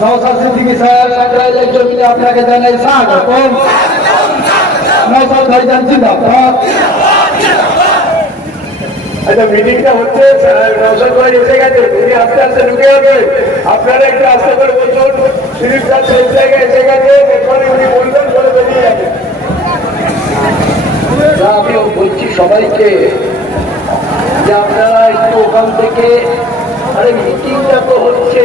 Naushad Siddiqui sir সাকরাইলের জমিনে আপনাকে জানাই স্বাগতম। নওশাদ ভাইজান জিন্দাবাদ। আচ্ছা, মিটিংটা হচ্ছে, নওশাদ ভাই এসে গেছে, উনি আস্তে আস্তে ঢুকে যাবে। আপনারা একটু আস্তে করে বলুন, সিরিজ স্যার সেই জায়গায় এসে গেছে, এরপরে উনি বলবেন, বলে বেরিয়ে যাবে। আমিও বলছি সবাইকে যে আপনারা একটু ওখান থেকে, আরে মিটিংটা তো হচ্ছে,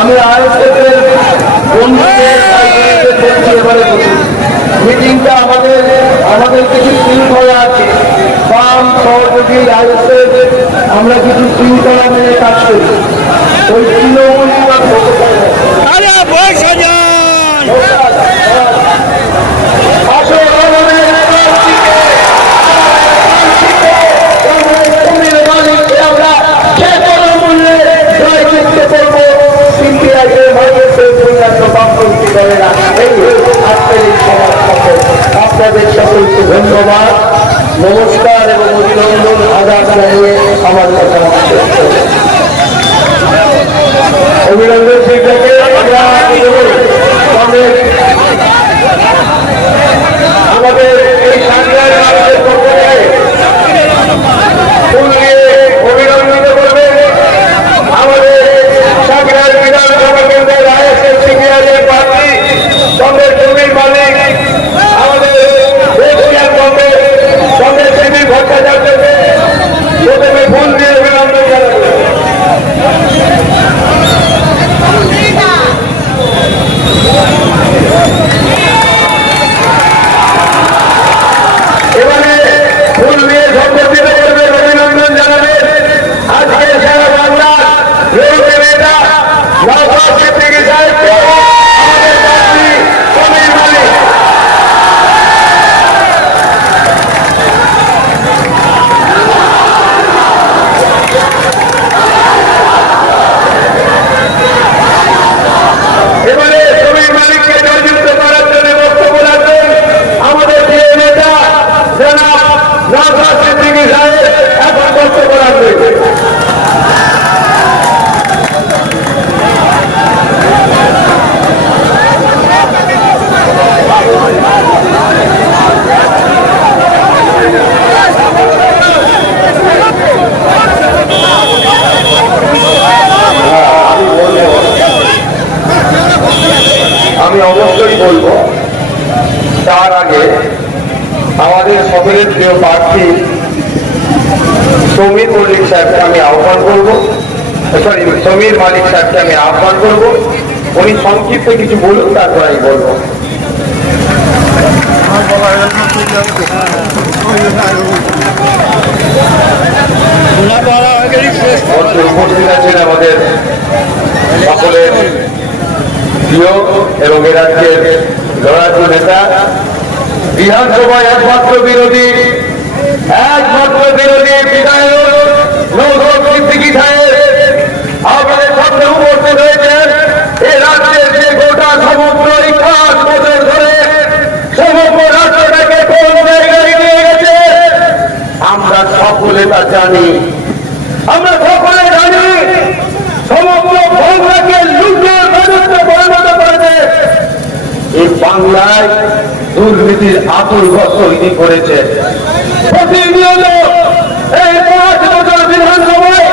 আমি মিটিংটা আমাদের কিছু শৃঙ্খলা আছে, বাম সহযোগী আয়োজক, আমরা কিছু শৃঙ্খলা মেনে কাজ করি। ওই তৃণমূল আপনাদের সকলকে ধন্যবাদ, নমস্কার এবং অভিনন্দন আদাব জানিয়ে আমার কথা অভিনন্দন। সেইটাকে আমাদের এই সাংবাদিক মানুষের পক্ষ থেকে অভিনন্দিত করবেন আমাদের সাংবাদিক বিধানসভা কেন্দ্রের আইএসএফ সিপিআইএর প্রার্থী কংগ্রেস জমির মালিক আমাদের কংগ্রেস শিবির ভট্টাচার্যকে প্রথমে ফুল দিয়ে অভিনন্দন জানাবেন। এবারে ফুল দিয়ে সম্বর্ধিত করবেন, অভিনন্দন জানাবেন আজকে সারা বাংলার লোকের নেতা নওশাদ সিদ্দিকী সাহেবকে, আমাদের প্রার্থী জমির মালিক। এবারে জমির মালিককে জয়যুক্ত করার জন্য বক্তব্য রাখবেন আমাদের প্রিয় নেতা জনাব নওশাদ সিদ্দিকী সাহেব। এখন বক্তব্য রাখবেন। আমি অবশ্যই বলবো, তার আগে আমাদের সকলের প্রিয় প্রার্থী সমীর মল্লিক সাহেবকে আমি আহ্বান করবো, সমীর মালিক সাহেবকে আমি আহ্বান করবো। উনি সংক্ষিপ্ত কিছু বলুন, তারপর আমি বলবো। উপস্থিত আছেন আমাদের সকলের প্রিয় এবং এ রাজ্যের লড়াকু নেতা, বিধানসভায় একমাত্র বিরোধী বিধায়ক নওশাদ সিদ্দিকী সাহেব আমাদের সামনে উপস্থিত হয়েছেন। এ রাজ্যের যে গোটা সমগ্র ৫ বছর ধরে সমগ্র রাষ্ট্রটাকে কোন জায়গায় নিয়ে গেছে আমরা সকলে তা জানি। আমরা সকলে জানি সমগ্র বাংলাকে লুটের রাজত্বে পরিণত করেছে। এই বাংলায় দুর্নীতির আতুরঘর তৈরি করেছে। প্রতিনিয়ত এই ৫ বছর বিধানসভায়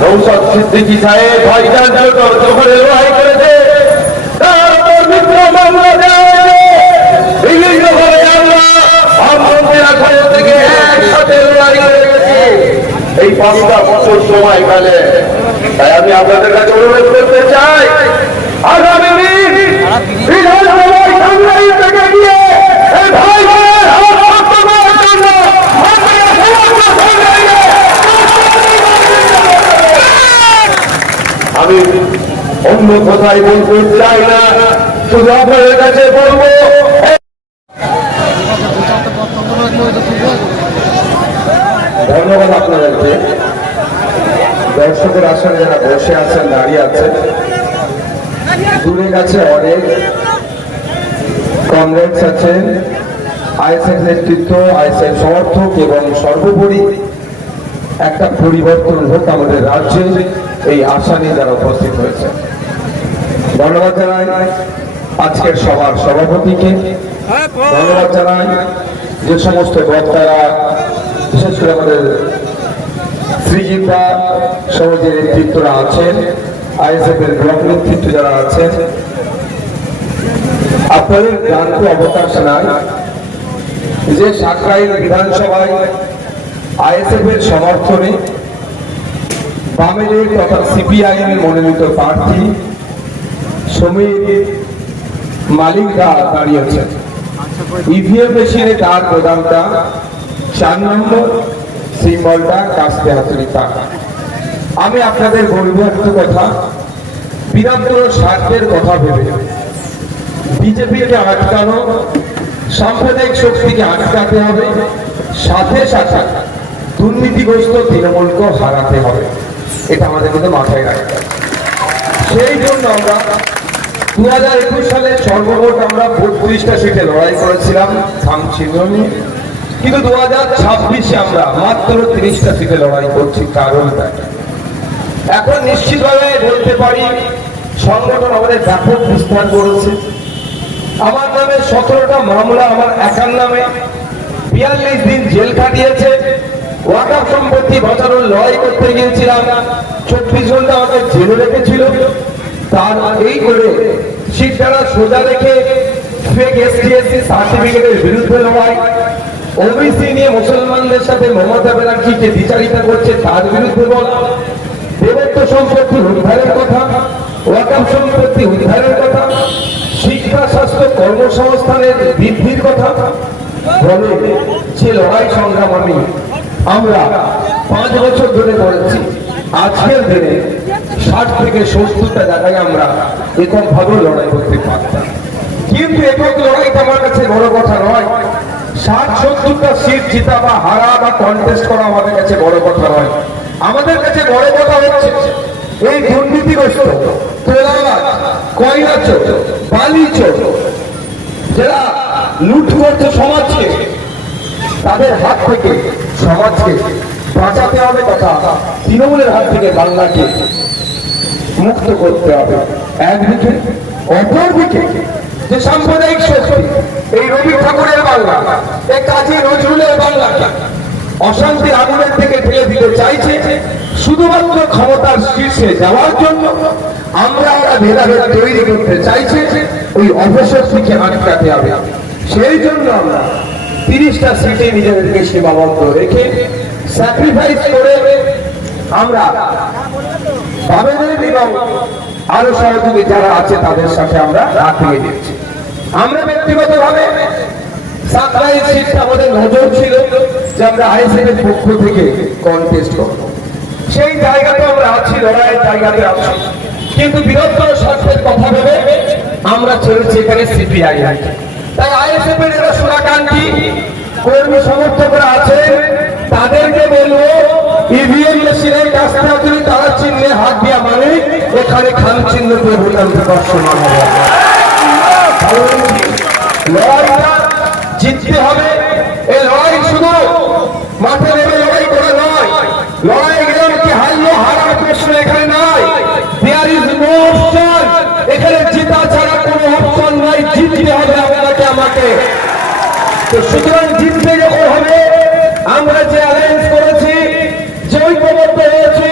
নওশাদ সিদ্দিকী সাহেব ভাইজান যখন লড়াই করেছে, তারপর মিথ্যা মামলা দেওয়া হয়েছে। বিভিন্নভাবে আমরা আমন্ত্রণের আশায় থেকে একসাথে লড়াই করে গেছি এই ৫টা বছর সময়কালে। তাই আমি আপনাদের কাছে অনুরোধ করতে চাই, আগামী দিন বিধানসভায় সংগ্রামী থেকে গিয়ে অন্য কথাই বলতে চাই না, শুধু আপনাদের কাছে বলবো ধন্যবাদ আপনাদেরকে। দর্শকের আসনে যারা বসে আছেন, দাঁড়িয়ে আছেন, দূরে কাছে অনেক কমরেডস আছেন, আইএসএফ নেতৃত্ব, আইএসএফ সমর্থক এবং সর্বোপরি একটা পরিবর্তন হোক আমাদের রাজ্যে, এই আশা নিয়ে যারা উপস্থিত হয়েছে। ধন্যবাদ জানাই আজকের সভার সভাপতিকে, ধন্যবাদ জানাই যে সমস্ত বক্তারা, বিশেষ করে আমাদের শ্রীজিতা সমাজের নেতৃত্বরা আছেন, আইএসএফ এর ব্লক নেতৃত্ব যারা আছেন। আপনাদের জানতে অবকাশ নাই যে সাকরাইল বিধানসভায় আইএসএফ এর সমর্থনে বামেদের তথা সিপিআইএম মনোনীত প্রার্থী সমীর মালিকরা দাঁড়িয়েছেন। ইভিএম মেশিনে তার প্রদানটা 4 নম্বর সিম্বলটা কাস্তে হাতুড়ি টাকা। আমি আপনাদের বলবো একটা কথা, বৃহত্তর স্বার্থের কথা ভেবে বিজেপিকে আটকানো, সাম্প্রদায়িক শক্তিকে আটকাতে হবে, সাথে সাথে দুর্নীতিগ্রস্ত তৃণমূলকে হারাতে হবে। এটা আমাদের কিন্তু মাথায় রাখতে হবে। সেই জন্য আমরা 2021 সালে সর্বমোট আমরা 32টা সিটে লড়াই করেছিলাম খামচিহ্ন নিয়ে, কিন্তু 2026-এ আমরা মাত্র 30টা সিটে লড়াই করছি। কারণটা এখন নিশ্চিতভাবে বলতে পারি সংগঠন আমাদের ব্যাপক বিস্তার করেছে। আমার নামে 17টা মামলা আমার একার নামে, 42 দিন জেল কাটিয়েছে। ওয়াকফ সম্পত্তি বাঁচানোর লড়াই করতে গিয়েছিলাম, 24 ঘন্টা আমাকে জেলে রেখেছিল। তার এই করে শিক্ষারা সোজা রেখে ফেক এসটিএসসি সার্টিফিকেটের বিরুদ্ধে লড়াই, ওবিসি নিয়ে মুসলমানদের সাথে মমতা ব্যানার্জিকে দ্বিচারিতা করছে তার বিরুদ্ধে বলা, দেবত্ব সম্পত্তি উদ্ধারের কথা, ওয়াকফ সম্পত্তি উদ্ধারের কথা, শিক্ষা স্বাস্থ্য কর্মসংস্থানের বৃদ্ধির কথা বলে যে লড়াই সংগ্রাম আমরা 5 বছর ধরে করেছি। আজকের দিনে 60 থেকে 70টা জায়গায় আমরা এককভাবে লড়াই করতে পারতাম, কিন্তু একক লড়াইটা আমার কাছে বড় কথা নয়। 60-70টা সিট জিতা বা হারা বা কন্টেস্ট করা আমাদের কাছে বড় কথা নয়। আমাদের কাছে বড় কথা হচ্ছে এই দুর্নীতিগ্রস্ত তোলাবাজ, কয়লা চোর, বালি চোর যারা লুট করছে সমাজকে, তাদের হাত থেকে সমাজকে বাঁচাতে হবে কথা তৃণমূলের হাত থেকে বাংলাকে মুক্ত করতে হবে একদিকে। অপরদিকে যে সাম্প্রদায়িক শক্তি এই রবি ঠাকুরের বাংলা, এই কাজী নজরুলের বাংলাকে অশান্তির আগুনের থেকে ফেলে দিতে চাইছে শুধুমাত্র ক্ষমতার শীর্ষে যাওয়ার জন্য, আমরা ভেদাভেদ তৈরি করতে চাইছে, ওই অপশক্তিকে আটকাতে হবে। সেই জন্য আমরা 30টা সিটে নিজেদেরকে সীমাবদ্ধ রেখে স্যাক্রিফাইস করে আমরা বামেদের এবং আরো সহযোগী যারা আছে তাদের সাথে আমরা হাত মিলিয়ে দিচ্ছি। আমরা ব্যক্তিগতভাবে সাকরাইল সিটটা আমাদের নজর ছিল যে আমরা আইএসএফ এর পক্ষ থেকে কন্টেস্ট করব, সেই জায়গাতে আমরা আছি, লড়াইয়ের জায়গাতে আছি, কিন্তু বৃহত্তর স্বার্থের কথা ভেবে আমরা চলেছি এখানে সিপিআই। তাই আইএসএফ এর যারা সুরাকান্তি কর্মী সমর্থকরা আছেন তাদেরকে বলবো, ইভিএম মেশিনের কাছে যদি তারা চিহ্নে হাত দিয়া মানে এখানে খান চিহ্ন করে ভোটার প্রদর্শন হবে। লড়াইটা জিততে হবে। এই লড়াই শুধু মাঠে নেমে লড়াই করা নয়, লড়াই গেলে কি হারলো হারার প্রশ্ন এখানে নয়। দেয়ার ইজ নো অপশন, এখানে জিতা ছাড়া কোনো অপশন নাই, জিততে হবে আপনাকে আমাকে। তো সুতরাং জিততে যখন হবে, আমরা যে অ্যালায়েন্স করেছি, যে ঐক্যবদ্ধ হয়েছি,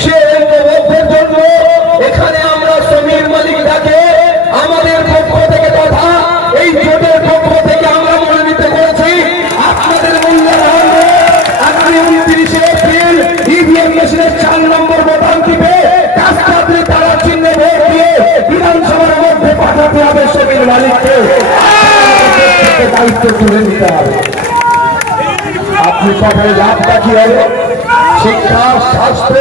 সে ঐক্যবদ্ধের জন্য এখানে আমরা সমীর মালিক ডাকে আমাদের পক্ষ থেকে তথা এই জোটের পক্ষ থেকে আমরা মনোনীত করেছি। আপনাদের মূল্যায়ন আগামী 29 এপ্রিল ইভিএম মেশিনের 4 নম্বর বোতাম টিপে কাস্টাতে তারা চিহ্নে ভোট দিয়ে বিধানসভার মধ্যে পাঠাতে হবে সমীর মালিককে, দায়িত্ব তুলে নিতে হবে। আপনি পাঠালে লাভটা কি হবে? শিক্ষা, স্বাস্থ্য,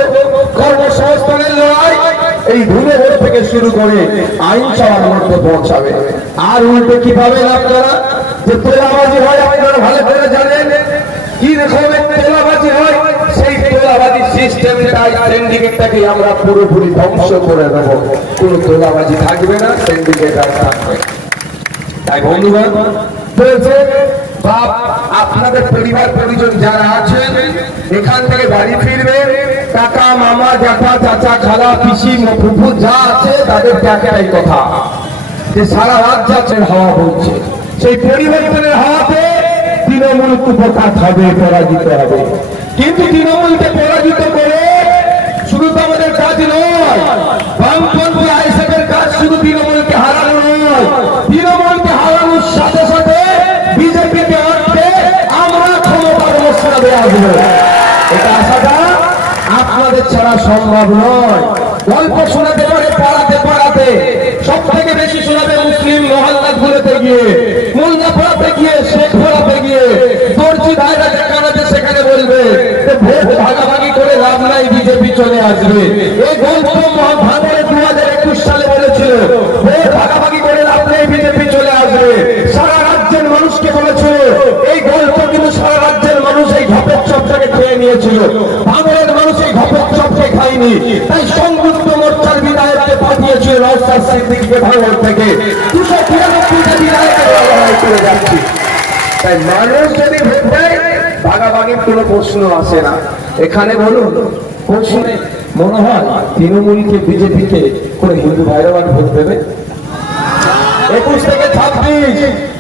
কর্মসংস্থানের লড়াই এই ধুলো ভোট থেকে শুরু করে আইনসভার মধ্যে পৌঁছাবে। আর উল্টে কি পাবেন আপনারা? যে তোলাবাজি হয় আপনারা ভালো করে জানেন। কি রকমের তোলাবাজি হয়? সেই তোলাবাজি সিস্টেমটাই সিন্ডিকেটটাকে আমরা পুরোপুরি ধ্বংস করে দেব। কোনো তোলাবাজি থাকবে না, সিন্ডিকেট আর থাকবে। তাই বন্ধুগণ বলছে, বাপ আপনাদের পরিবার পরিজন যারা আছেন এখান থেকে বাড়ি ফিরবে, কাকা মামা জ্যাঠা চাচা খালা পিসি ফুফু যা আছে তাদের একটাই কথা, যে সারা রাত যাচ্ছে হাওয়া বলছে, সেই পরিবর্তনের হাওয়াতে তৃণমূল কুপকাত হবে, পরাজিত হবে। কিন্তু তৃণমূলকে পরাজিত করে শুধু তো আমাদের কাজ নয়, বামপন্থী আইএসএফের কাজ শুধু তৃণমূলকে হারানো নয়, তৃণমূলকে হারানোর সাথে সাথে বিজেপিকে আটকে আমরা ক্ষমতার মসনাদে আসবো। এটা আশাটা আপনাদের ছাড়া সম্ভব নয়। গল্প শোনাতে পারে পাড়াতে পাড়াতে, সব থেকে বেশি শোনাবে মুসলিম মহল্লা ঘুরেতে গিয়ে, মোল্লা পড়াতে গিয়ে, শেখ পড়াতে গিয়ে, দর্জি ভাইরা যেখানে সেখানে বলবে ভোট ভাগাভাগি করে লাভ নাই, বিজেপি চলে আসবে। এই গল্প ভাঙড়ে 2021 সালে বলেছিল ভোট ভাগাভাগি করে লাভ নেই, বিজেপি চলে আসবে। সারা রাজ্যের মানুষকে বলেছিল এই গল্প, কিন্তু সারা রাজ্যের মানুষ এই ঘপক চপটাকে খেয়ে নিয়েছিল, ভাঙড়ের মানুষ এই ঘপক চপকে খায়নি। তাই সংযুক্ত মোর্চার বিধায়ককে পাঠিয়েছিল নওশাদ সিদ্দিকীকে ভাঙড় থেকে, 293টা বিধায়কের লড়াই করে যাচ্ছি। তাই মানুষ যদি ভোট দেয় ভাগাভাগির কোনো প্রশ্ন আসে না। এখানে বলুন প্রশ্নে মনে হয় তৃণমূলকে বিজেপিকে করে হিন্দু ভাইরা ভোট দেবে? 21 থেকে 26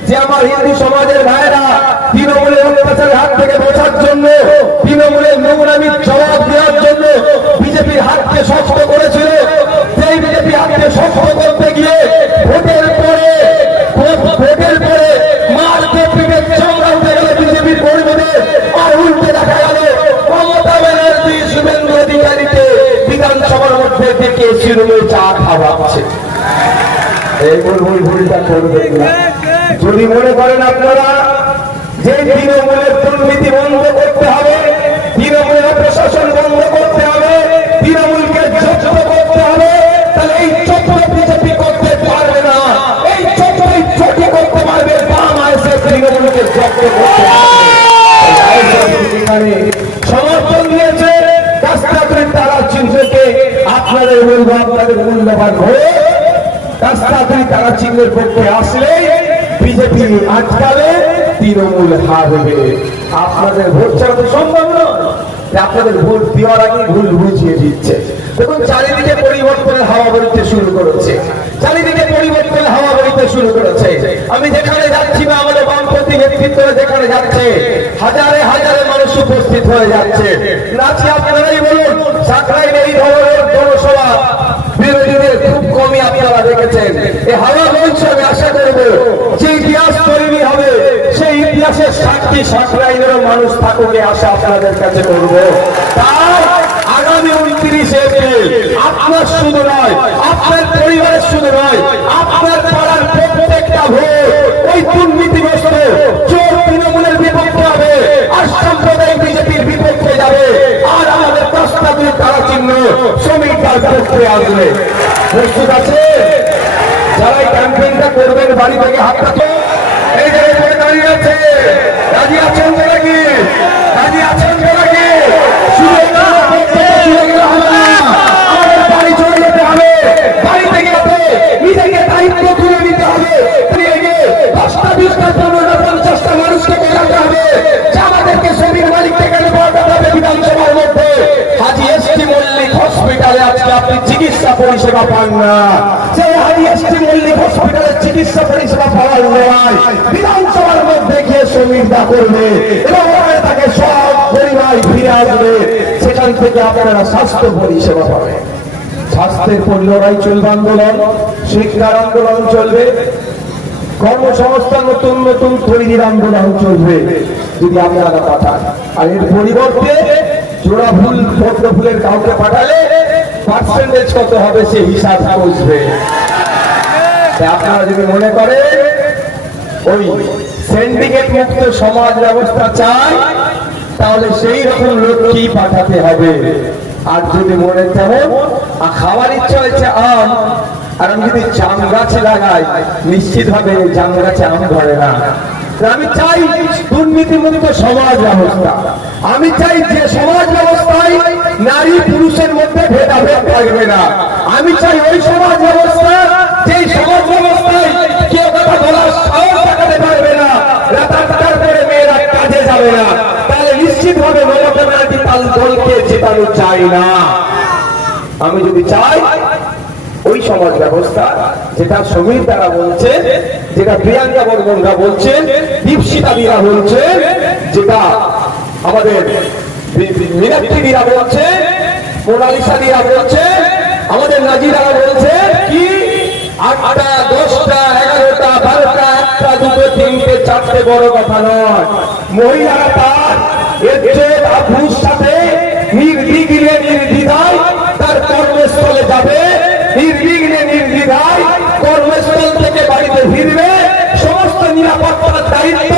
যে আমার হিন্দু সমাজের ভাইরা তৃণমূলের অত্যাচারের হাত থেকে বাঁচার জন্য, তৃণমূলের নোংরামির জবাব দেওয়ার জন্য বিজেপির হাতকে শক্ত করেছিল, সেই বিজেপি হাতকে শক্ত করতে গিয়ে ভোটের পরে মারকে পিঠের চামড়া উঠে গেল বিজেপির কর্মীদের। আর উল্টে দেখা গেল মমতা ব্যানার্জি শুভেন্দু অধিকারীকে বিধানসভার মধ্যে থেকে শিরুমে চা খাওয়াচ্ছে। এই ভুলটা করবেন না। যদি মনে করেন আপনারা যে তৃণমূলের দুর্নীতি বন্ধ করতে হবে, তৃণমূলের প্রশাসন বন্ধ করতে হবে, তৃণমূলকে জব্দ করতে হবে, তাহলে এই চক্র বিজেপি করতে পারবে না। এই চক্রই চটি করতে পারবে বাম আইএসএফ, তৃণমূলকে জব্দ করতে পারবে। এখানে সমর্থন দিয়েছে কাস্তাতুরি তারা চিহ্নকে। আপনাদের বলবো, আপনাদের মূল্যবান হয়ে কাস্তাতুরি তারা চিহ্নের পক্ষে আসলে বিজেপি আটকাবে, তৃণমূল হারবে। আপনাদের ভোট ছাড়া তো সম্ভব নয়। আপনাদের ভোট দেওয়ার আগে ভুল বুঝিয়ে দিচ্ছে। দেখুন চারিদিকে পরিবর্তনের হাওয়া বইতে শুরু করেছে, চারিদিকে পরিবর্তনের হাওয়া বইতে শুরু করেছে। আমি যেখানে যাচ্ছি বা আমাদের বামপন্থী নেতৃত্ব যেখানে যাচ্ছে, হাজারে হাজারে মানুষ উপস্থিত হয়ে যাচ্ছে। নাচি আপনারাই বলুন, সাকরাইলে এই ধরনের জনসভা বিরোধীদের খুব কমই আপনারা দেখেছেন। এই হাওয়া বইছে, আমি আশা করবো যে ইতিহাস তৈরি হবে সেই ইতিহাসের সাক্ষী সাকরাইলেরও মানুষ থাকুক, আশা আপনাদের কাছে করবো। তাই আগামী 29 এপ্রিল আপনার শুধু নয়, আপনার পরিবারের শুধু নয়, আপনার পাড়ার প্রত্যেকটা ভোট ওই দুর্নীতিগ্রস্ত চোর তৃণমূলের বিপক্ষে হবে, আর সাম্প্রদায়িক বিজেপির বিপক্ষে যাবে, আর আমাদের কাস্তাতুরি তারা চিহ্ন শ্রমিকদের পক্ষে আসবে। প্রস্তুত আছে? যারা এই ক্যাম্পেইনটা করবেন বাড়ি থেকে হাতটা তো এই জায়গায় দাঁড়িয়ে আছে, রাজি আছেন যারা কি? রাজি আছেন যারা কি? আমাদের বাড়ি চলে যেতে হবে, বাড়িতে গেতে নিজেকে দায়িত্ব তুলে নিতে হবে। 10টা 20টা 15টা 50টা মানুষকে বোঝাতে হবে যে আমাদেরকে শ্রমিক মালিক থেকে পাঠাতে হবে বিধানসভার মধ্যে। হাজি এসটি মল্লিক হসপিটালে আজকে আপনি চিকিৎসা পরিষেবা পান না, সেই হাজি এসটি মল্লিক হসপিটালে চিকিৎসা পরিষেবা পাওয়ার নয়, বিধানসভার মধ্যে গিয়ে শ্রমিকরা করবে এবং তাকে সব পরিবার ফিরে আসবে। সেখান থেকে আপনারা স্বাস্থ্য পরিষেবা পাবেন। স্বাস্থ্যের পর লড়াই চলবে, আন্দোলন, শিক্ষার আন্দোলন চলবে, কর্মসংস্থান নতুন নতুন তৈরির আন্দোলন চলবে যদি আপনারা পাঠান। আর এর পরিবর্তে জোড়া ফুল পদ্ম ফুলের কাউকে পাঠালে পার্সেন্টেজ কত হবে সে হিসাব বুঝবে। আপনারা যদি মনে করেন ওই সিন্ডিকেট মুক্ত সমাজ ব্যবস্থা চাই, তাহলে সেই রকম লোককেই পাঠাতে হবে। আর যদি মনে তেমন আর খাওয়ার ইচ্ছা হয়েছে আম, আর আমি যদি জাম গাছ লাগাই, নিশ্চিত ভাবে জাম গাছে আম ধরে না। আমি চাই দুর্নীতিমুক্ত সমাজ ব্যবস্থা। আমি চাই যে সমাজ ব্যবস্থায় নারী পুরুষের মধ্যে ভেদাভেদ থাকবে না। আমি চাই ওই সমাজ ব্যবস্থা, যেই সমাজ ব্যবস্থায় কেউ কথা বলার সাহস দেখাতে পারবে না, রাতারাতার করে মেয়েরা কাজে যাবে না। তাহলে নিশ্চিত ভাবে মমতা ব্যানার্জি তার দলকে জেতানো চাই না। আমি যদি চাই ওই সমাজ ব্যবস্থা যেটা সমীর দ্বারা বলছে, যেটা প্রিয়াঙ্কা বর্মনরা বলছে, দীপশিতাদিরা বলছে, যেটা আমাদের মীনাক্ষীদিরা বলছে, মোনালিসাদিরা বলছে, আমাদের নাজিরারা বলছে, কি 8টা 10টা 11টা 12টা 1টা 2টো 3টে 4টে বড় কথা নয়। মহিলারা তার ইজ্জত আবরুর সাথে নির্বিঘ্নে নির্দ্বিধায় তার কর্মস্থলে যাবে, নির্বিঘ্নে নির্দ্বিধায় কর্মস্থল থেকে বাড়িতে ফিরবে। সমস্ত নিরাপত্তার দায়িত্ব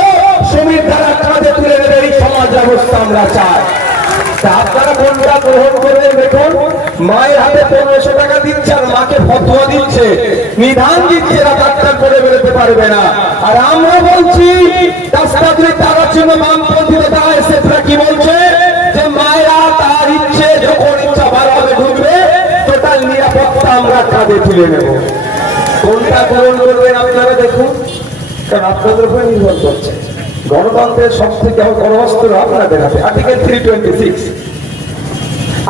সমীর দ্বারা কাঁধে তুলে নেবে এই সমাজ ব্যবস্থা আমরা চাই। আপনারা কোনটা গ্রহণ করবেন? দেখুন, মায়ের হাতে 1500 টাকা দিচ্ছে আর মাকে ফতোয়া দিচ্ছে, নিধান দিচ্ছে, ডাক্তার করে বেরোতে পারবে না। আর আমরা বলছি তার জন্য বামপন্থীরা এসেছে কি বলছে, যে মায়েরা তার ইচ্ছে যখন ইচ্ছা বাড়াবে ঢুকবে, টোটাল নিরাপত্তা আমরা কাঁধে তুলে নেব। কোনটা গ্রহণ করবেন আপনারা দেখুন, কারণ আপনাদের উপরে নির্ভর করছে। গণতন্ত্রের সব থেকে বড় অস্ত্র আপনাদের হাতে। আর্টিকেল 326,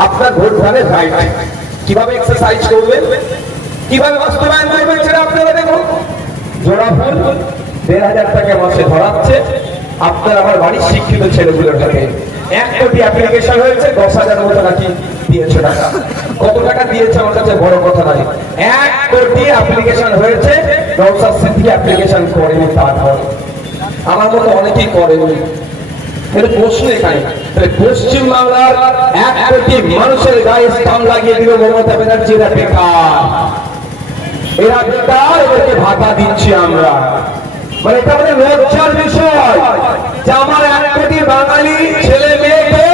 আপনার ভোট দানের রাইট। কিভাবে এক্সারসাইজ করবেন, কিভাবে বাস্তবায়ন করবেন সেটা আপনারা দেখুন। জোড়া ফুল 1500 টাকা মাসে ধরাচ্ছে আপনার আমার বাড়ির শিক্ষিত ছেলেগুলোর কাছে। 1 কোটি অ্যাপ্লিকেশন হয়েছে, 10,000 মতো নাকি দিয়েছে টাকা। কত টাকা দিয়েছে আমার কাছে বড় কথা নয়। 1 কোটি অ্যাপ্লিকেশন হয়েছে, নওশাদ সিদ্দিকী অ্যাপ্লিকেশন করেনি। তারপর আমার মতো অনেকেই করেনি। প্রশ্ন এখানে, পশ্চিম বাংলার 1 কোটি মানুষের গায়ে স্টাম্প লাগিয়ে দিল মমতা ব্যানার্জি। এরা বেকার, এরা বেকার, এদেরকে ভাতা দিচ্ছি আমরা। মানে এটা আমাদের লজ্জার বিষয় যে আমার 1 কোটি বাঙালি ছেলে মেয়েকে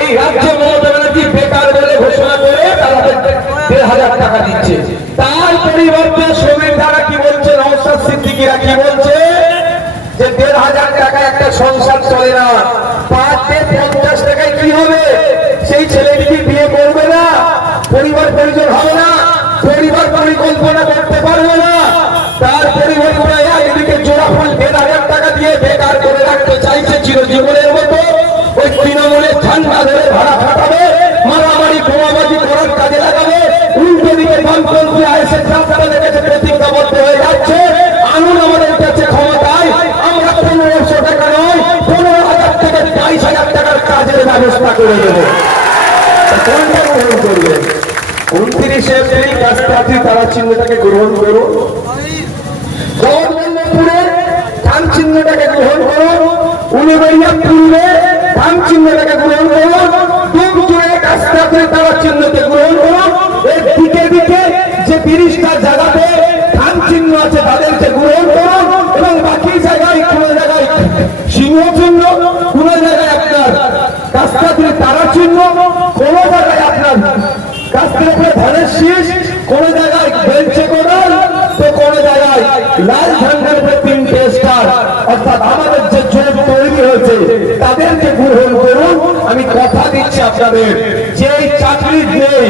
এই রাজ্যে মমতা ব্যানার্জি বেকার বলে ঘোষণা করে তারা 1,500 টাকা দিচ্ছে। তার পরিবর্তে সমীর দ্বারা কি বলছে, নওশাদ সিদ্দিকীরা কি বলছে, যে 1,500 টাকায় একটা সংসার চলে না। 50 টাকায় কি হবে? সেই ছেলেটিকে বিয়ে করবে না, পরিবার পরিজন হবে না, পরিবার পরিকল্পনা করতে পারবে না। তার পরিবর্তে একদিকে জোড়া ফুল 1,500 টাকা দিয়ে বেকার করে রাখতে চাইছে চিরজীবনের মতো। ওই তৃণমূলের ঝান্ডা ধরে ভাড়া খাটাবে, মারামারি বোমাবাজি করার কাজে লাগাবে। উল্টো দিকে বামপন্থী আইএসএফ রাস্তা দেখেছে প্রতিজ্ঞাবদ্ধ হয়ে যাচ্ছে, আনুন আমাদের কাছে ক্ষমতায়, আমরা 1500 টাকা নয় 15,000 থেকে 22,000 টাকার কাজের ব্যবস্থা করে দেব। কোনটা গ্রহণ করবে? 29 এপ্রিল কাস্তাতি তারা চিহ্নটাকে গ্রহণ করো, জগন্নাথপুরে ধান চিহ্নটাকে গ্রহণ করো, উলুবেড়িয়া পূর্বে ধান চিহ্নটাকে গ্রহণ করো, দুমজুড়ে কাস্তাতি তারা চিহ্নকে গ্রহণ করো। এর দিকে দিকে যে 30টা জায়গাতে ধান চিহ্ন আছে তাদেরকে গ্রহণ করো, এবং বাকি জায়গায় কোন জায়গায় সিংহ চিহ্ন, কোন জায়গায় আপনার কাস্তাতির তারা চিহ্ন, কোন জায়গায় আপনার কাস্তের উপরে ধানের শীষ, কোন জায়গায় বেলচে কোদাল, তো কোন জায়গায় লাল ঝান্ডার উপরে 3টে স্টার। অর্থাৎ আমাদের যে জোট তৈরি হয়েছে তাদেরকে গ্রহণ করুন। আমি কথা দিচ্ছি আপনাদের, যে এই চাকরি নেই,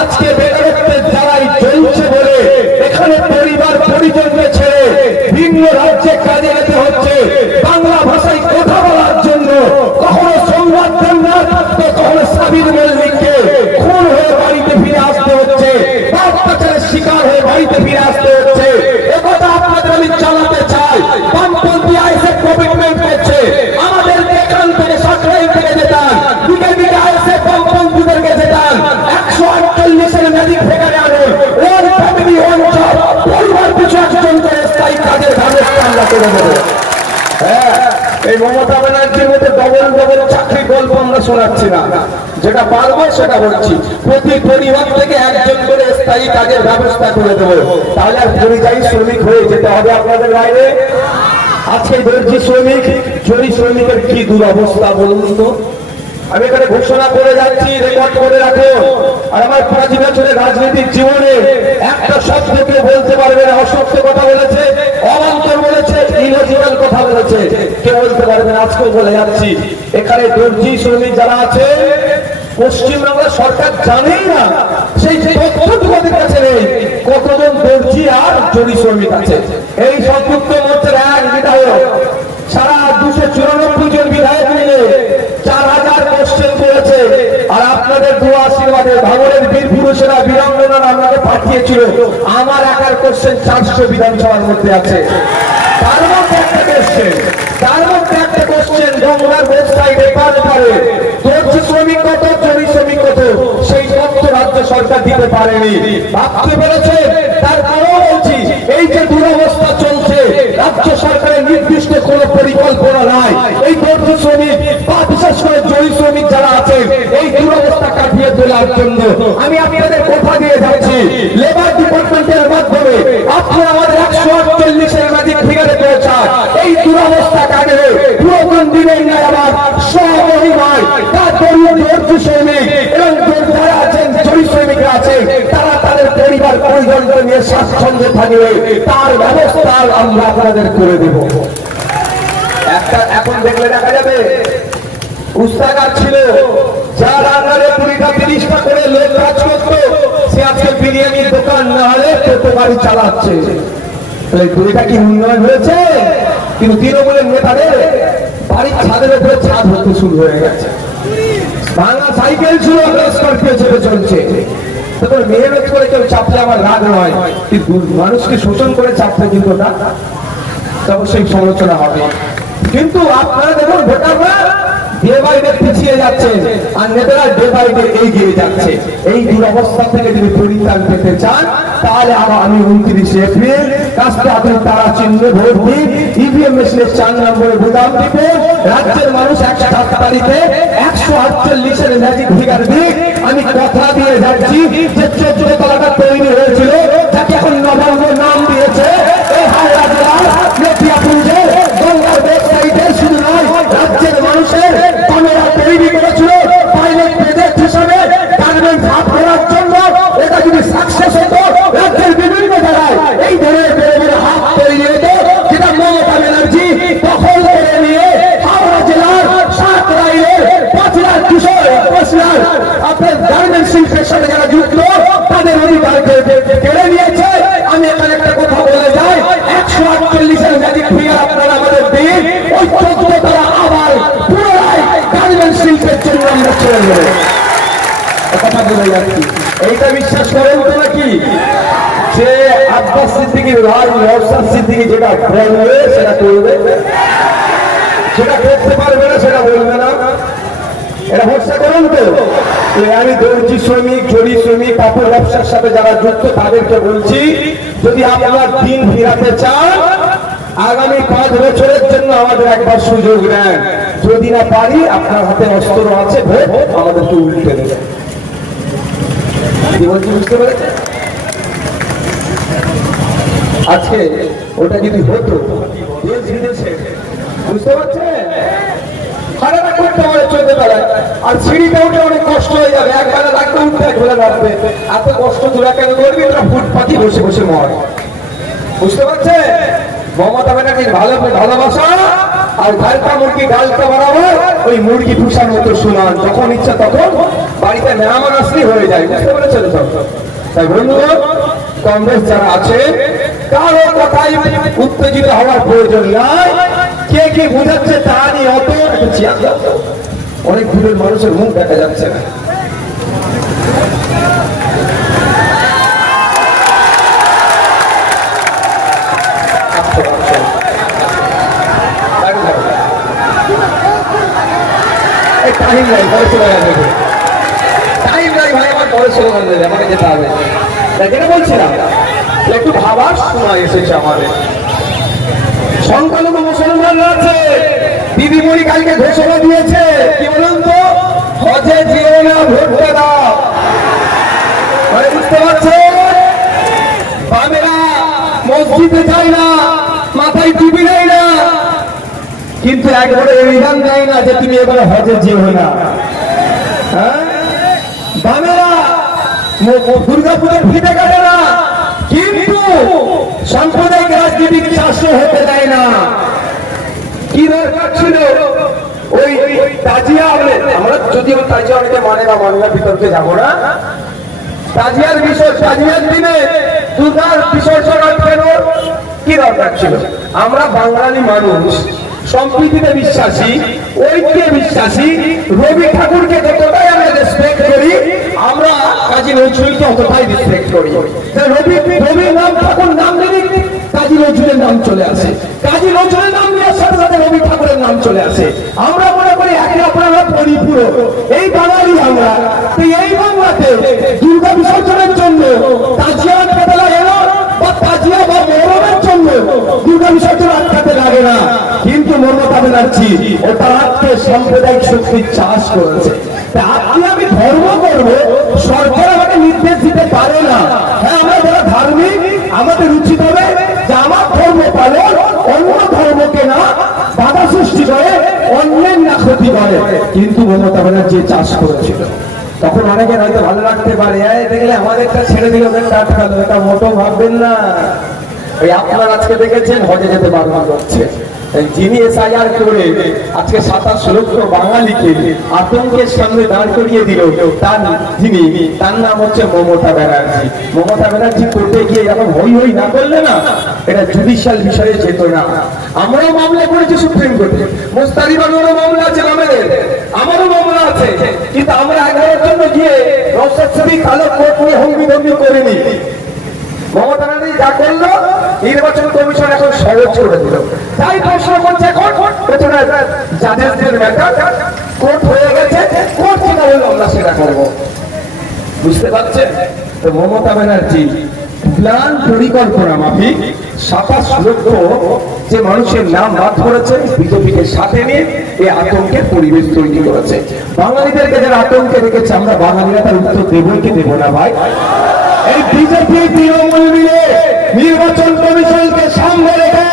আজকে বেকারত্বের জ্বালাই চলছে বলে এখানে পরিবার পরিজনকে ছেড়ে ভিন্ন রাজ্যে কাজে যেতে হচ্ছে বাংলা ভাষায় কথা বলার জন্য। কখনো সংবাদ দেবনাথ, তো কখনো সাবির মল্লিককে খুন হয়ে বাড়িতে ফিরে আসতে হচ্ছে, বাপ বাচ্চার শিকার হয়ে বাড়িতে ফিরে আসতে হচ্ছে। একথা আপনাদের আমি জানাতে চাই। বামপন্থী আইএসএফ কমিটমেন্ট করছে আমাদেরকে এখান থেকে সরকারি থেকে যেতাম, দিকে দিকে আইএসএফ বামপন্থীদেরকে যেতাম 148-এর ম্যাজিক ফেকারে আনুন, ওয়ান ফ্যামিলি ওয়ান জব, পরিবার পিছু একজন করে স্থায়ী কাজের ব্যবস্থা আমরা করে দেবো। হ্যাঁ, এই মমতা ব্যানার্জির মধ্যে ডবল চাকরি গল্প আমরা শোনাচ্ছি না, যেটা পারবো সেটা বলছি। প্রতি পরিবার থেকে একজন করে স্থায়ী কাজের ব্যবস্থা করে দেবো। তাহলে আর পরিযায়ী শ্রমিক হয়ে যেতে হবে আপনাদের বাইরে। আজকে দর্জি শ্রমিক, জরি শ্রমিকের কি দুরবস্থা বলুন তো। আমি এখানে ঘোষণা করে যাচ্ছি, রেকর্ড করে রাখো। আর আমার 5 বছরের রাজনৈতিক জীবনে একটা শব্দকে বলতে পারবে না অসত্য কথা বলেছে, অবান্তর বলেছে, ইলজিক্যাল কথা বলেছে, কেউ বলতে পারবে না। আজকেও বলে যাচ্ছি, এখানে দর্জি শ্রমিক যারা আছে পশ্চিমবাংলা সরকার জানেই না, সেই তথ্য তোমাদের কাছে নেই কতজন দর্জি আর জরি শ্রমিক আছে। এই সংযুক্ত মোর্চার এক বিধায়ক সারা 294 জন বিধায়ক মিলে 4000 কোশ্চেন করেছে। আর আপনাদের দোয়া আশীর্বাদে ভাঙড়ের বীর পুরুষেরা বীরাঙ্গনারা আমাকে পাঠিয়েছিল। আমার একার কোশ্চেন 400 বিধানসভার মধ্যে আছে। তার মধ্যে একটা কোশ্চেন গঙ্গার ওয়েবসাইটে পারে দর্জি শ্রমিক কত, জরি শ্রমিক কত, সেই তথ্য রাজ্য সরকার দিতে পারেনি। ভাবতে পেরেছে। তারপরেও বলছি, এই যে দুরবস্থা চলছে, রাজ্য সরকারের নির্দিষ্ট কোন পরিকল্পনা নাই এই দর্জি শ্রমিক বা বিশেষ করে জরি শ্রমিক যারা আছে এই দুরবস্থা কাটিয়ে তোলার জন্য। আমি আপনাদের কথা দিয়ে যাচ্ছি, লেবার ডিপার্টমেন্টের মাধ্যমে আপনারা আমাদের 148-এর ম্যাজিক ফিগারে পৌঁছান। এই দুরবস্থা কাটবে পুরোজন দিনের নাই আমার স্বমহিমায় তার দর্জি শ্রমিক এবং যারা আছেন জরি শ্রমিকরা আছেন তারা তাদের পরিবার পরিজনকে নিয়ে স্বাচ্ছন্দ্যে থাকবে, তার ব্যবস্থা আমরা আপনাদের করে দেব। একটা এখন দেখলে দেখা যাবে উস্তাগার ছিল, যার আন্ডারে 20টা 30টা করে লোক কাজ করত, সে আজকে বিরিয়ানির দোকান না হলে টোটো গাড়ি চালাচ্ছে। তাহলে দুইটা কি উন্নয়ন হয়েছে? কিন্তু তৃণমূলের নেতাদের বাড়ির ছাদের উপরে ছাদ হতে শুরু হয়ে গেছে। ভাঙা সাইকেল ছিল, স্করপিও চেপে চলছে। তখন মেহনত করে কেউ চাপলে আমার রাগ নয়, কিন্তু মানুষকে শোষণ করে চাপলে কিন্তু না, অবশ্যই সমালোচনা হবে। কিন্তু আপনারা দেখুন, ভোটাররা ডে বাই ডে পিছিয়ে যাচ্ছে আর নেতারা ডে বাই ডে এগিয়ে যাচ্ছে। এই দুরবস্থা থেকে যদি পরিত্রাণ পেতে চান তাহলে আমি 29 এপ্রিল কাজটা আপনি তারা চিহ্নে ভোট দিন, ইভিএম মেশিনের 4 নম্বরে বোতাম টিপে রাজ্যের মানুষ 7 তারিখে 148-এর ম্যাজিক ফিগার দিক। আমি কথা দিয়ে যাচ্ছি যে 14 তলাটা তৈরি হয়েছিল, যাকে এখন নবান্ন নাম দিয়েছে, এই হাওড়া জেলার নেপিয়াপুঞ্জে গঙ্গার ওয়েবসাইটে শুধু নয় রাজ্যের মানুষের ক্যামেরা তৈরি করেছিল পাইলট প্রজেক্ট হিসাবে গার্মেন্ট হাব করার জন্য। এটা যদি সাকসেস হতো রাজ্যের বিভিন্ন জায়গায় এই ধরনের বেড়ে হাত তৈরি হতো, যেটা মমতা ব্যানার্জি দখল করে নিয়ে হাওড়া জেলার 7 লাইনের 5,200 আপনার গার্মেন্ট শিল্পের সাথে যারা যুক্ত তাদের অধিকারকে কেড়ে নিয়েছে। আমি এখানে একটা কথা বলে যাই, 148-এর ম্যাজিক ফিগার আপনারা আমাদের দিন, ওই 14 তারা আবার পুনরায় গার্মেন্ট শিল্পের জন্য আমরা ছেড়ে দেবো। কথা বলে যাচ্ছি, এইটা বিশ্বাস করেন তো নাকি যে আব্বাস সিদ্দিকীর ভাই নওশাদ সিদ্দিকী যেটা বলবে সেটা করবে, সেটা করতে পারবে না সেটা বলবে না? এটা ভরসা করুন তো। আমি দর্জি শ্রমিক, জরি শ্রমিক, কাপড় ব্যবসার সাথে যারা যুক্ত তাদেরকে বলছি, যদি আপনারা দিন ফিরাতে চান আগামী 5 বছরের জন্য আমাদের একবার সুযোগ দেন। যদি না পারি আপনার হাতে অস্ত্র আছে, ভোট আমাদেরকে উল্টে দেবেন। কি বলছি বুঝতে পেরেছেন? আজকে ওটা যদি হতো দেশ বিদেশে, বুঝতে পারছেন, খারাপ করতে হবে 14 বেলায়, আর সিঁড়িতে উঠে অনেক কষ্ট হয়ে যাবে, একবেলা লাগবে উঠতে একবেলা লাগবে, এত কষ্ট দূরা কেন করবি? ওটা ফুটপাতি বসে বসে মর। বুঝতে পারছে? মমতা ব্যানার্জির ভালোবাসা আর গালটা মুরগি গালটা বাড়াবো, ওই মুরগি ঠুসার মতো শুনান, যখন ইচ্ছা তখন বাড়িতে মেহমান আসলেই হয়ে যায়। বুঝতে পেরেছেন? তাই বন্ধুগণ, কংগ্রেস যারা আছে কারো কথাই উত্তেজিত হওয়ার প্রয়োজন নাই। কে কি বুঝাচ্ছে তা নিয়ে অত অনেক দূরের মানুষের মুখ দেখা যাচ্ছে না। টাইম নাই, পরে স্লোগান দেবে। টাইম নাই ভাই, আমার পরে স্লোগান দেবে, আমাকে যেতে হবে। যেটা বলছিলাম, একটু ভাবার সময় এসেছে আমাদের। সংখ্যালঘু মুসলমানরা আছে, দিদিমণি কালকে ঘোষণা দিয়েছে, কি বলুন তো, হজে যেও না, ভোটটা দাও। বুঝতে পারছে? বামেরা মসজিদে যায় না, মাথায় টুপি নেয় না, কিন্তু একবারে বিধান দেয় না যে তুমি এবারে হজে যেও না। হ্যাঁ, বামেরা দুর্গাপুরের ভিটে কাটে না, কিন্তু সাম্প্রদায়িক রাজনীতি চাষও হতে দেয় না। কি দরকার ছিল ওই তাজিয়া আমরা যদিও তাজিয়া অনেকে মানে না মানলার বিতর্কে যাবো না। তাজিয়ার বিষয় তাজিয়ার দিনে দুর্গার বিসর্জন আটকানোর কি দরকার ছিল? আমরা বাঙালি মানুষ সম্প্রীতিতে বিশ্বাসী, ঐক্যে বিশ্বাসী। রবি ঠাকুরকে যতটাই আমরা রেসপেক্ট করি, আমরা কাজী নজরুলকে অতটাই রেসপেক্ট করি। রবি নাম ঠাকুর নাম দিলে কাজী নজরুলের নাম চলে আসে, কাজী নজরুলের নাম নেওয়ার সাথে সাথে রবি ঠাকুরের নাম চলে আসে। আমরা মনে করি একে অপরের পরিপূরক, এই বাঙালি আমরা। তো এই বাংলাতে দুর্গা বিসর্জনের জন্য তাজিয়া আটকাতে লাগে না, বা তাজিয়া বা মহরমের জন্য দুর্গা বিসর্জন আটকাতে লাগে না। কিন্তু মমতা ব্যানার্জি ওটা আজকে সাম্প্রদায়িক শক্তির চাষ করেছে। আমি ধর্ম করবো, সরকার আমাকে নির্দেশ দিতে পারে না। হ্যাঁ, আমরা যারা ধার্মিক, আমাদের উচিত হবে যে আমার ধর্ম পালন, অন্য ধর্মকে না বাধা সৃষ্টি করে, অন্যের না ক্ষতি করে। কিন্তু মমতা ব্যানার্জি চাষ করেছিল। তখন অনেকে হয়তো ভালো লাগতে পারে, দেখলে আমাদেরটা ছেড়ে দিল, ওদেরটা আটকালো। এটা মোটো ভাববেন না। ওই আপনারা আজকে দেখেছেন হজে যেতে বারণ করছে, যিনি এসআইআর করে আজকে 27 লক্ষ বাঙালিকে আতঙ্কের সামনে দাঁড় করিয়ে দিল, তার নাম হচ্ছে মমতা ব্যানার্জি। মমতা ব্যানার্জি কোর্টে গিয়ে এরকম হই হই না করলে না, এটা জুডিশিয়াল বিষয়ে যেত না। আমরাও মামলা করেছি সুপ্রিম কোর্টে, মোস্তারিবানেরও মামলা আছে, আমারও মামলা আছে। কিন্তু আমরা 11 জন্য গিয়ে নওশাদ শরীফ কালো কোর্ট নিয়ে হঙ্গি করিনি। মমতা ব্যানার্জি যা করলো, নির্বাচন কমিশন এখন সহজ করে দিল। তাই প্রশ্ন করছে এখন জাজেসদের ম্যাটার কোর্ট হয়ে গেছে, কোর্ট যেটা হলো আমরা সেটা করবো। বুঝতে পারছেন? তো মমতা ব্যানার্জি প্ল্যান পরিকল্পনা মাফিক 27 লক্ষ যে মানুষের নাম বাদ করেছে, বিজেপিকে সাথে নিয়ে এই আতঙ্কের পরিবেশ তৈরি করেছে। বাঙালিদেরকে যারা আতঙ্কে রেখেছে, আমরা বাঙালিরা তার উত্তর দেবো কি দেবো না ভাই? এই বিজেপি তৃণমূল মিলে নির্বাচন কমিশনকে সামনে রেখে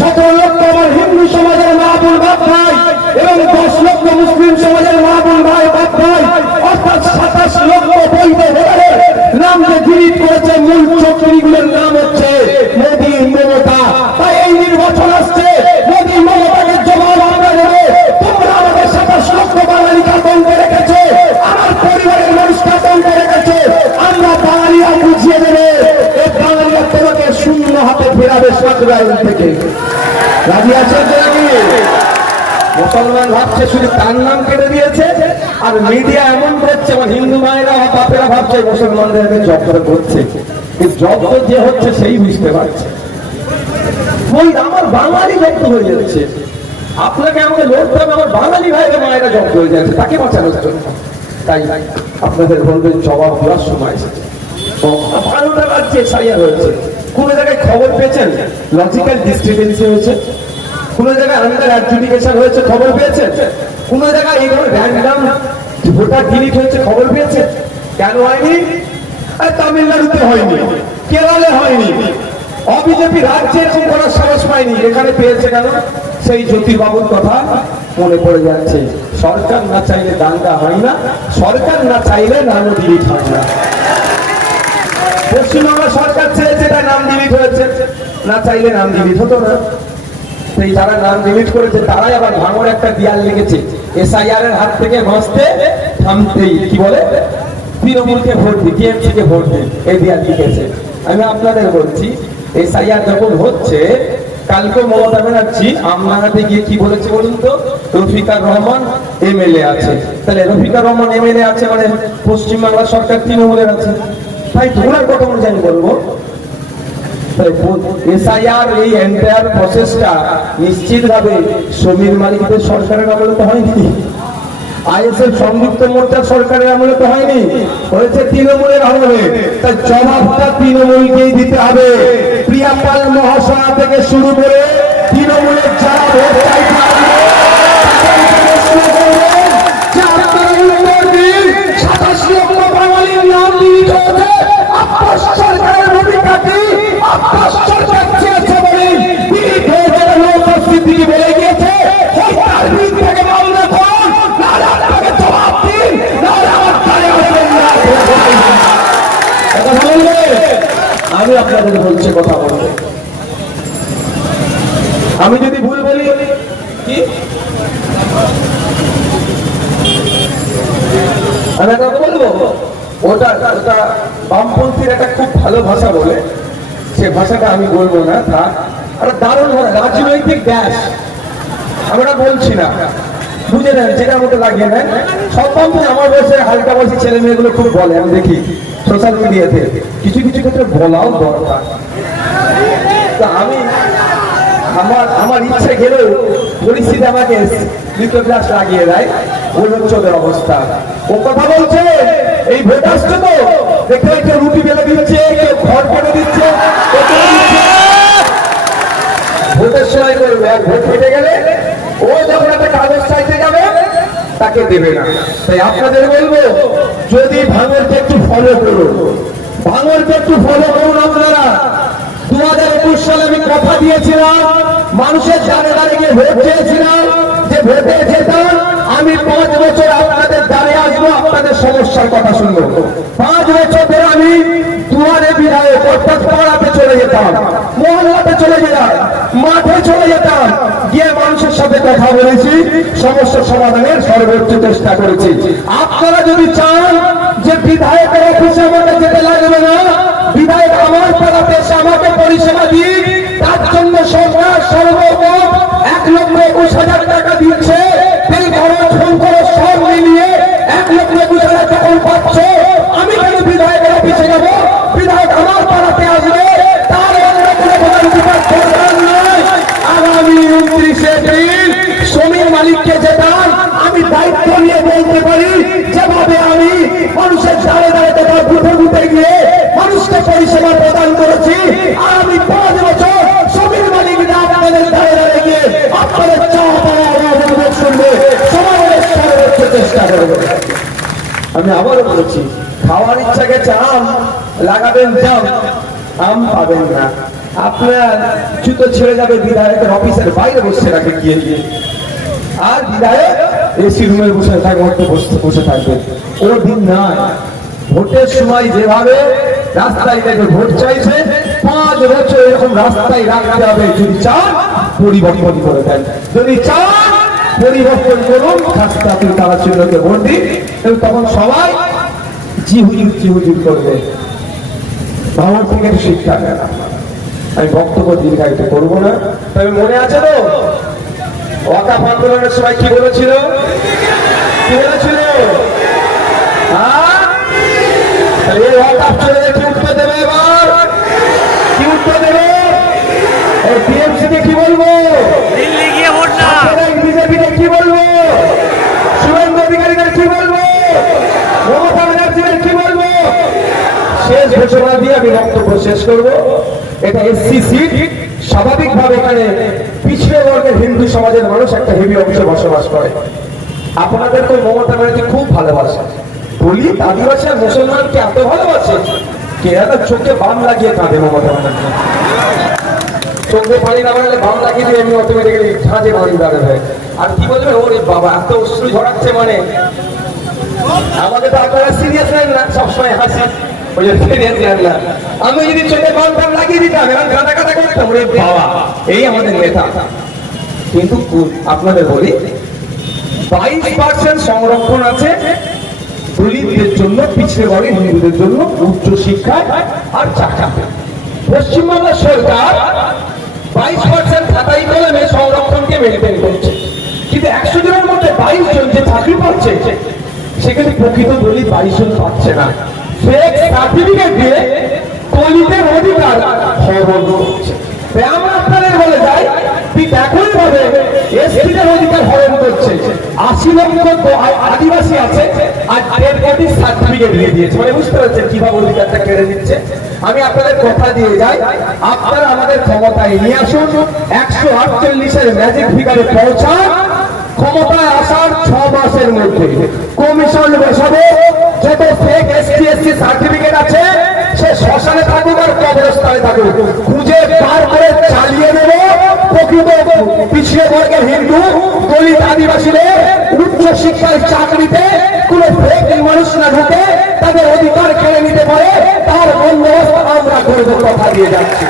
17 লক্ষ আমার হিন্দু সমাজের মা বোন বাপ ভাই এবং 10 লক্ষ মুসলিম সমাজের মা বোন ভাই বাপ ভাই, অর্থাৎ 27 লক্ষ বৈধ ভোটারের নাম যে ডিলিট করেছে, মূল চক্রীগুলোর নাম হচ্ছে মোদী মমতা। তাই এই নির্বাচন আসছে, মোদী মমতাকে জবাব আমরা দেবো। তোমরা আমাদের 27 লক্ষ বাঙালিকে আতঙ্কে রেখেছে, আমার পরিবারের মানুষকে আতঙ্কে রেখেছে। আমরা বাঙালিরা বুঝিয়ে দেবে, এই বাঙালিরা তোমাকে শূন্য হাতে ফেরাবে সাতরাইল থেকে। রাজি আছেন তো নাকি? মুসলমান ভাবছে শুধু তার নাম কেটে দিয়েছে, আর মিডিয়া এমন করছে, আমার হিন্দু মায়েরা বাপেরা ভাবছে মুসলমানদেরকে জব্দ করছে। জব্দ যে হচ্ছে সেই বুঝতে পারছে, ওই আমার বাঙালি জব্দ হয়ে যাচ্ছে। আপনাকে আমাকে লড়তে হবে, আমার বাঙালি ভাইরা মায়েরা জব্দ হয়ে যাচ্ছে, তাকে বাঁচানোর জন্য। তাই আপনাদের বলবেন জবাব দেওয়ার সময় এসেছে। 12টা রাজ্যে সাইয়া হয়েছে। কোন জায়গায় খবর পেয়েছেন লজিক্যাল ডিস্টারবেন্স হয়েছে? কোন জায়গায় আন্ডার অ্যাডজুডিকেশন হয়েছে? খবর পেয়েছেন? কোন জায়গায় এই ধরনের র্যান্ডম ভোটার ডিলিট হয়েছে? খবর পেয়েছেন? কেন হয়নি? তামিলনাড়ুতে হয়নি, কেরলে হয়নি, অবিজেপি রাজ্যে এরকম করার সাহস পায়নি। এখানে পেয়েছে কেন? সেই জ্যোতিবাবুর কথা মনে পড়ে যাচ্ছে। সরকার না চাইলে দাঙ্গা হয় না, সরকার না চাইলে নামও ডিলিট হয় না। পশ্চিমবঙ্গ সরকার চেয়েছে, তাই নাম ডিলিট হয়েছে, না চাইলে নাম ডিলিট হতো না। সেই যারা নাম ডিলিট করেছে তারাই আবার ভাঙর একটা দেয়াল লিখেছে, এসআইআর এর হাত থেকে বাঁচতে থামতেই কি বলে তৃণমূলকে ভোট দিই, টিএমসি কে ভোট দিই, এই দেয়াল লিখেছে। আমি আপনাদের বলছি, এসআইআর যখন হচ্ছে, কালকে মমতা ব্যানার্জি আমনাগাতে গিয়ে কি বলেছে বলুন তো? রফিকার রহমান এমএলএ আছে। তাহলে রফিকার রহমান এমএলএ আছে মানে পশ্চিমবাংলা সরকার তৃণমূলের আছে। তাই তোমরা কথা অনুযায়ী বলবো, এসআইআর এই এন্টায়ার প্রসেসটা নিশ্চিতভাবে সমীর মালিকদের সরকারের আমলে তো হয়নি, আইএসএফ সংযুক্ত মোর্চার সরকারের আমলে তো হয়নি, হয়েছে তৃণমূলের আমলে। তাই জবাবটা তৃণমূলকেই দিতে হবে। প্রিয়া পাল মহাশয়া থেকে শুরু করে তৃণমূলের যারা ভোট চাইতে আসবে, বাঙালির নাম ডিলিট হয়েছে, আপনার সরকারের ভূমিকা কি? আপনার সরকার চেয়েছে বলে ডিলিট হয়েছে, উপস্থিতি বেড়ে গিয়েছে। তার বিরুদ্ধে মামলা করুন, নাহলে আপনাকে জবাব দিন, নাহলে আপনাদের বলছে কথা বলতে। আমি যদি ভুল বলি কি আমি একটা কথা বলবো, ওটা ওটা বামপন্থীর একটা খুব ভালো ভাষা বলে, সে ভাষাটা আমি বলবো না। তা একটা দারুণ রাজনৈতিক গ্যাস, আমরা বলছি না, বুঝে নেন, যেটা আমাকে লাগিয়ে নেন। সব বামপন্থী আমার বয়সে হালকা বয়সী ছেলে মেয়েগুলো খুব বলে, আমি দেখি সোশ্যাল মিডিয়াতে, কিছু কিছু ক্ষেত্রে বলাও দরকার। তা আমি আমার ইচ্ছে গেলেও পরিস্থিতি আমাকে গ্লাস লাগিয়ে দেয়, ওই হচ্ছে ওদের অবস্থা। ও কথা বলছে এই ভোট আসছে তো, দেখতে কেউ রুটি বেলে দিচ্ছে, কেউ ঘর করে দিচ্ছে, ভোটের সময় করবে। আর ভোট ফেটে গেলে ও যখন একটা কাগজ চাইতে যাবে তাকে দেবে না। তাই আপনাদের বলবো, যদি ভাঙরকে একটু ফলো করুন, ভাঙরকে একটু ফলো করুন আপনারা। 2021 সালে আমি কথা দিয়েছিলাম, মানুষের দ্বারে দ্বারে গিয়ে ভোট চেয়েছিলাম, যে ভোটে যেতাম আমি 5 বছর আপনাদের দ্বারে আসবো, আপনাদের সমস্যার কথা শুনবো। 5 বছর ধরে আমি দুয়ারে বিধায়ক অর্থাৎ পাড়াতে চলে যেতাম, মহল্লাতে চলে যেতাম, মাঠে চলে যেতাম, গিয়ে মানুষের সাথে কথা বলেছি, সমস্যার সমাধানের সর্বোচ্চ চেষ্টা করেছি। আপনারা যদি চান যে বিধায়কের অফিসে আমাকে যেতে লাগবে না, বিধায়ক আমার পাড়াতে এসে আমাকে পরিষেবা দিক, তার জন্য সরকার সর্বমোট 1,21,000 টাকা দিচ্ছে। তেল খরচ, ফোন খরচ সব মিলিয়ে 1,21,000 যখন পাচ্ছে, আমি কেন বিধায়কের অফিসে যাব? বিধায়ক আমার পাড়াতে আসবে, তার অন্য কোনো ভোটাধিকার দরকার নয়। আগামী 29 এপ্রিল শ্রমিক মালিককে যেতাম, আমি দায়িত্ব নিয়ে বলতে পারি, যেভাবে আমি মানুষের দ্বারে দ্বারে তার বুথে বুথে গিয়ে মানুষকে পরিষেবা প্রদান করেছি, আর আমি 5 বছর শ্রমিক মালিকরা আপনাদের দ্বারে দ্বারে গিয়ে আপনাদের চাওয়া পাওয়া অনুরোধ শুনবে, সমাবেশ সর্বোচ্চ চেষ্টা করবে। আমি আবারও বলছি, খাওয়ার ইচ্ছা গেছে আম, লাগাবেন জাম, আম পাবেন না। আপনার জুতো ছেড়ে যাবে বিধায়কের অফিসের বাইরে বসে রাখে গিয়ে গিয়ে, আর বিধায়ক এসি রুমে বসে থাকবে, বসে থাকবে। ওর দিন নাই। ভোটের সময় যেভাবে রাস্তায় থেকে ভোট চাইছে, 5 বছর এরকম রাস্তায় রাখতে হবে। যদি চান পরিবর্তন করে দেন, যদি চান পরিবর্তন করুন, খাস্তা আপনি তারা চিহ্নকে ভোট দিন, এবং তখন সবাই জি হুজুর করবে। আমার থেকে শিক্ষা নেন। আমি বক্তব্য দীর্ঘায়িত করবো না, তবে মনে আছে তো ওয়াকাফ আন্দোলনের সময় কি বলেছিল, কি বলেছিল? এই ওয়াকাফ ছেড়ে কি উত্তর দেবে? এবার কি উত্তর দেবে? এই টিএমসি কে কি বলবো? দিল্লি গিয়ে ভোট না। বিজেপি কে কি বলবো? শুভেন্দু অধিকারীদের কি বলবো? মমতা ব্যানার্জিদের কি বলবো? শেষ ঘোষণা দিয়ে আমি বক্তব্য শেষ করবো। এটা এসসি সিট, স্বাভাবিকভাবে এখানে পিছিয়ে বর্গের হিন্দু সমাজের মানুষ একটা হেভি অংশে বসবাস করে। আপনাদের তো মমতা ব্যানার্জি খুব ভালোবাসে, বলি আদিবাসী আর মুসলমানকে এত ভালোবাসে, কেরালা চোখে বাম লাগিয়ে কাঁদে মমতা ব্যানার্জি। চোখে পানি না বাড়ালে বাম লাগিয়ে দিয়ে এমনি অটোমেটিক্যালি ঝাঁঝে পানি দাঁড়াবে। আর কি বলবে, ওরে বাবা এত অশ্রু ঝরাচ্ছে, মানে আমাকে তো আপনারা সিরিয়াস নেন না, সবসময় হাসি, ওই যে সিরিয়াস নেন না। আমি যদি চোখে বাম বাম লাগিয়ে দিতাম, এখন কাঁদা কাঁদা করতাম, ওরে বাবা এই আমাদের নেতা। কিন্তু আপনাদের বলি, 22% সংরক্ষণ আছে দলিতদের জন্য, পিছিয়ে বর্গের হিন্দুদের জন্য উচ্চ শিক্ষায় আর চাকরিতে। পশ্চিমবাংলার সরকার 22% খাতাই কলমে সংরক্ষণকে মেনটেন করছে, কিন্তু 100 জনের মধ্যে 22 জন যে চাকরি পাচ্ছে, সেখানে প্রকৃত দলিত 22 জন পাচ্ছে না। ফেক সার্টিফিকেট দিয়ে দলিতের অধিকার হরণ করছে। আমরা আপনাদের বলে যাই, ঠিক একই ভাবে এসটিদের অধিকার হরণ করছে। 80 লক্ষ আদিবাসী আছে, আর 1.5 কোটি সার্টিফিকেট দিয়ে দিয়েছে। মানে বুঝতে পারছেন কিভাবে অধিকারটা কেড়ে নিচ্ছে। আমি আপনাদের কথা দিয়ে যাই, আপনারা আমাদের ক্ষমতায় নিয়ে আসুন, 148-এর ম্যাজিক ফিগারে পৌঁছান। ক্ষমতায় আসার 6 মাসের মধ্যে কমিশন বসাবো, যত ফেক এসটি এসসি সার্টিফিকেট আছে সে শ্মশানে থাকুক আর কবরস্থানে থাকুক, খুঁজে বার করে চালিয়ে দেবো। প্রকৃত পিছিয়ে বর্গের হিন্দু, দলিত, আদিবাসীদের উচ্চ শিক্ষায় চাকরিতে কোনো ফেক মানুষ না ঢুকে তাদের অধিকার কেড়ে নিতে পারে, তার বন্দোবস্ত আমরা করবো কথা দিয়ে যাচ্ছে।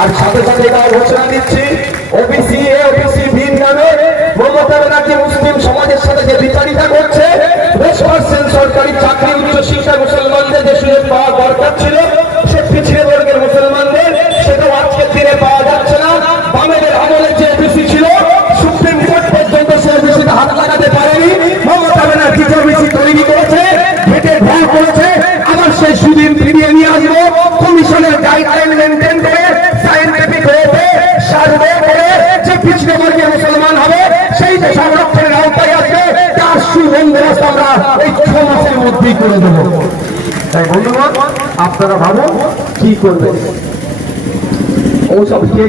আর সাথে সাথে এটাও ঘোষণা দিচ্ছি, ওবিসি এ ওবিসি ভিন নামে মমতা ব্যানার্জি মুসলিম সমাজের সাথে যে বিচারিতা করছে, 10% সরকারি চাকরি উচ্চ শিক্ষা মুসলমানদের যে সুযোগ পাওয়া দরকার ছিল, সে পিছিয়ে বর্গের মুসলমানদের সেটাও আজকের দিনে পাওয়া যাচ্ছে না। বামেদের আমলে যে ওবিসি ছিল, সুপ্রিম কোর্ট পর্যন্ত সে ওবিসিতে হাত লাগাতে পারেনি। মমতা ব্যানার্জি যে ওবিসি তৈরি করেছে, ঘেটে ঢাল করেছে, আবার সেই সুদিন ফিরিয়ে নিয়ে আসবো কমিশনের গাইডলাইন মেনটেন করে, সায়েন্টিফিক ওয়েতে সার্ভে করে যে পিছিয়ে বর্গের মুসলমান হবে সেই যে সংরক্ষণের আওতায় আসবে, তার সুবন্দোবস্ত আমরা এই 6 মাসের মধ্যেই করে দেবো। তাই বন্ধুগণ, আপনারা ভাবুন কি করবেন। ওসব কে